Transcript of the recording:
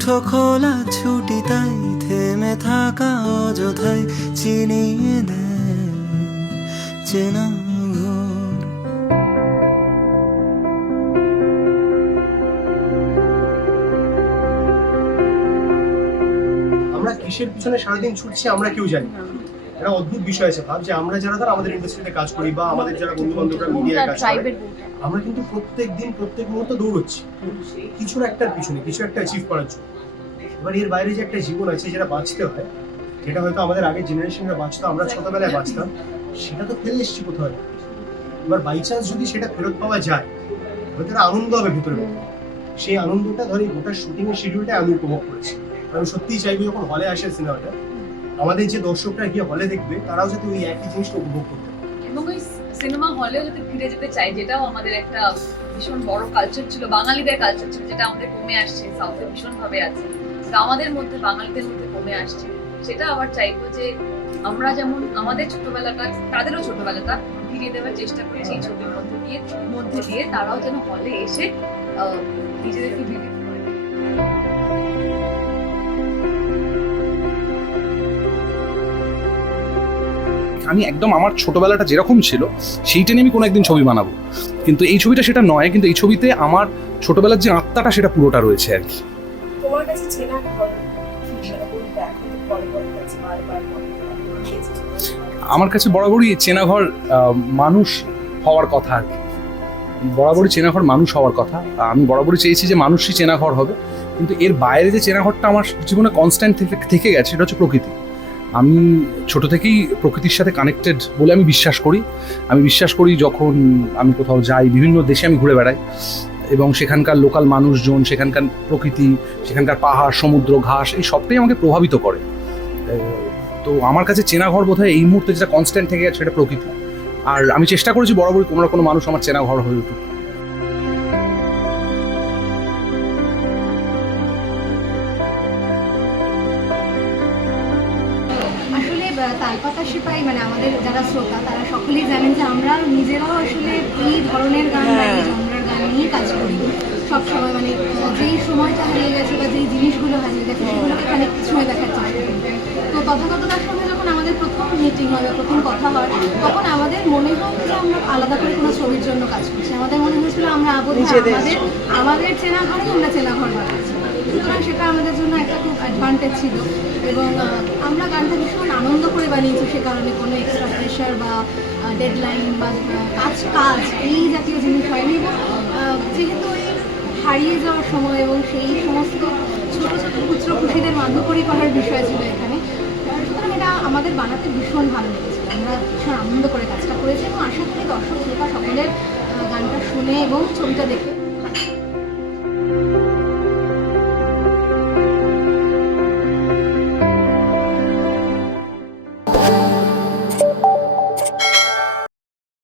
মুঠো খোলা ছুটি তাই থেমে থাকা অযথায় চিনিয়ে দেয় চেনা আমরা কিসের পিছনে সারাদিন ছুটছি আমরা কেউ জানি একটা অদ্ভুত বিষয় আছে। ভাব যে আমরা যারা ধর আমাদের ইন্ডাস্ট্রিতে কাজ করি বা আমাদের যারা বন্ধু বান্ধবরা মিডিয়ায় কাজ করে আমরা কিন্তু প্রত্যেক দিন প্রত্যেক মুহূর্ত দৌড়চ্ছি। কিছু একটার পিছনে কিছু একটা অ্যাচিভ করার জন্য। এবার এর বাইরে যে একটা জীবন আছে যেটা বাঁচতে হয় যেটা হয়তো আমাদের আগের জেনারেশনরা বাঁচতো আমরা ছোটবেলায় বাঁচতাম সেটা তো ফেলে এসেছি কোথাও। এবার বাই চান্স যদি সেটা ফেরত পাওয়া যায় হয়তো আনন্দ হবে ভিতরে। সেই আনন্দটা ধরে গোটা শুটিং এর শিডিউলটা আমি উপভোগ করেছি। আমি সত্যিই চাইব যখন হলে আসে সিনেমাটা আমাদের যে দর্শকরা গিয়ে হলে দেখবে, তারাও যাতে ওই একই জিনিসটা উপভোগ করতে এবং ওই সিনেমা হলেও যদি ফিরে যেতে চাই যেটাও আমাদের একটা ভীষণ বড় কালচার ছিল, বাঙালিদের কালচার ছিল, যেটা আমাদের কমে আসছে সাউথে ভীষণ ভাবে আছে আমাদের মধ্যে, বাঙালিদের মধ্যে কমে আসছে। সেটা আবার চাইব যে, আমরা যেমন আমাদের ছোটবেলাটা তাদেরও ছোটবেলাটা ফিরিয়ে দেওয়ার চেষ্টা করেছি এই ছবির মধ্যে দিয়ে মধ্যে দিয়ে, তারাও যেন হলে এসে নিজেদেরকে রিলিভ করে আমি একদম আমার ছোটবেলাটা যেরকম ছিল সেইটা নিয়ে আমি কোনো একদিন ছবি বানাবো। কিন্তু এই ছবিটা সেটা নয় কিন্তু এই ছবিতে আমার ছোটবেলার যে আত্মাটা সেটা পুরোটা রয়েছে আর কি। তোমার কাছে? আমার কাছে বরাবরই চেনাঘর মানুষ হওয়ার কথা আর কি। বরাবরই চেনাঘর মানুষ হওয়ার কথা। আমি বরাবরই চেয়েছি যে মানুষই চেনাঘর হবে কিন্তু এর বাইরে যে চেনাঘরটা আমার জীবনে কনস্ট্যান্ট থেকে গেছে সেটা হচ্ছে প্রকৃতি। আমি ছোট থেকেই প্রকৃতির সাথে কানেক্টেড বলে আমি বিশ্বাস করি। আমি বিশ্বাস করি যখন আমি কোথাও যাই, বিভিন্ন দেশে আমি ঘুরে বেড়াই এবং সেখানকার লোকাল মানুষজন, সেখানকার প্রকৃতি, সেখানকার পাহাড়, সমুদ্র, ঘাস, এই সবটাই আমাকে প্রভাবিত করে। তো আমার কাছে চেনা ঘর বোধ এই মুহূর্তে যেটা কনস্ট্যান্ট থেকে গেছে সেটা প্রকৃতি। আর আমি চেষ্টা করেছি বরাবরই কোনো না কোনো মানুষ আমার চেনা ঘর হয়ে উঠুক। তালপাতা সিপাই মানে আমাদের যারা শ্রোতা তারা সকলেই জানেন যে আমরা নিজেরাও আসলে এই ধরনের গান বা এই জনরার গান নিয়েই কাজ করি। সব সময় মানে যেই সময়টা হারিয়ে গেছে বা যেই জিনিসগুলো হারিয়ে গেছে সেগুলোকে খানিক সময় দেখার চেষ্টা করি। তো তথাগততার সঙ্গে যখন আমাদের প্রথম মিটিং হয় বা প্রথম কথা হয় তখন আমাদের মনে হয় যে আমরা আলাদা করে কোনো ছবির জন্য কাজ করছি। আমাদের মনে হয়েছিল আমরা আবদ্ধ আমাদের আমাদের চেনা ঘরে আমরা চেনা ঘর বানাচ্ছি। সুতরাং সেটা আমাদের জন্য একটা অ্যাডভান্টেজ ছিল এবং আমরা গানটা ভীষণ আনন্দ করে বানিয়েছি সে কারণে কোনো এক্সট্রা প্রেশার বা ডেডলাইন বা কাজ কাজ এই জাতীয় জিনিস হয়নি। এবং যেহেতু হারিয়ে যাওয়ার সময় এবং সেই সমস্ত ছোটো ছোটো খুচরো খুশিদের মাধ্যকরী করার বিষয় ছিল এখানে, সুতরাং এটা আমাদের বানাতে ভীষণ ভালো লেগেছিল। আমরা ভীষণ আনন্দ করে কাজটা করেছি এবং আশা করি দর্শক শ্রোতা সকলের গানটা শুনে এবং ছবিটা দেখে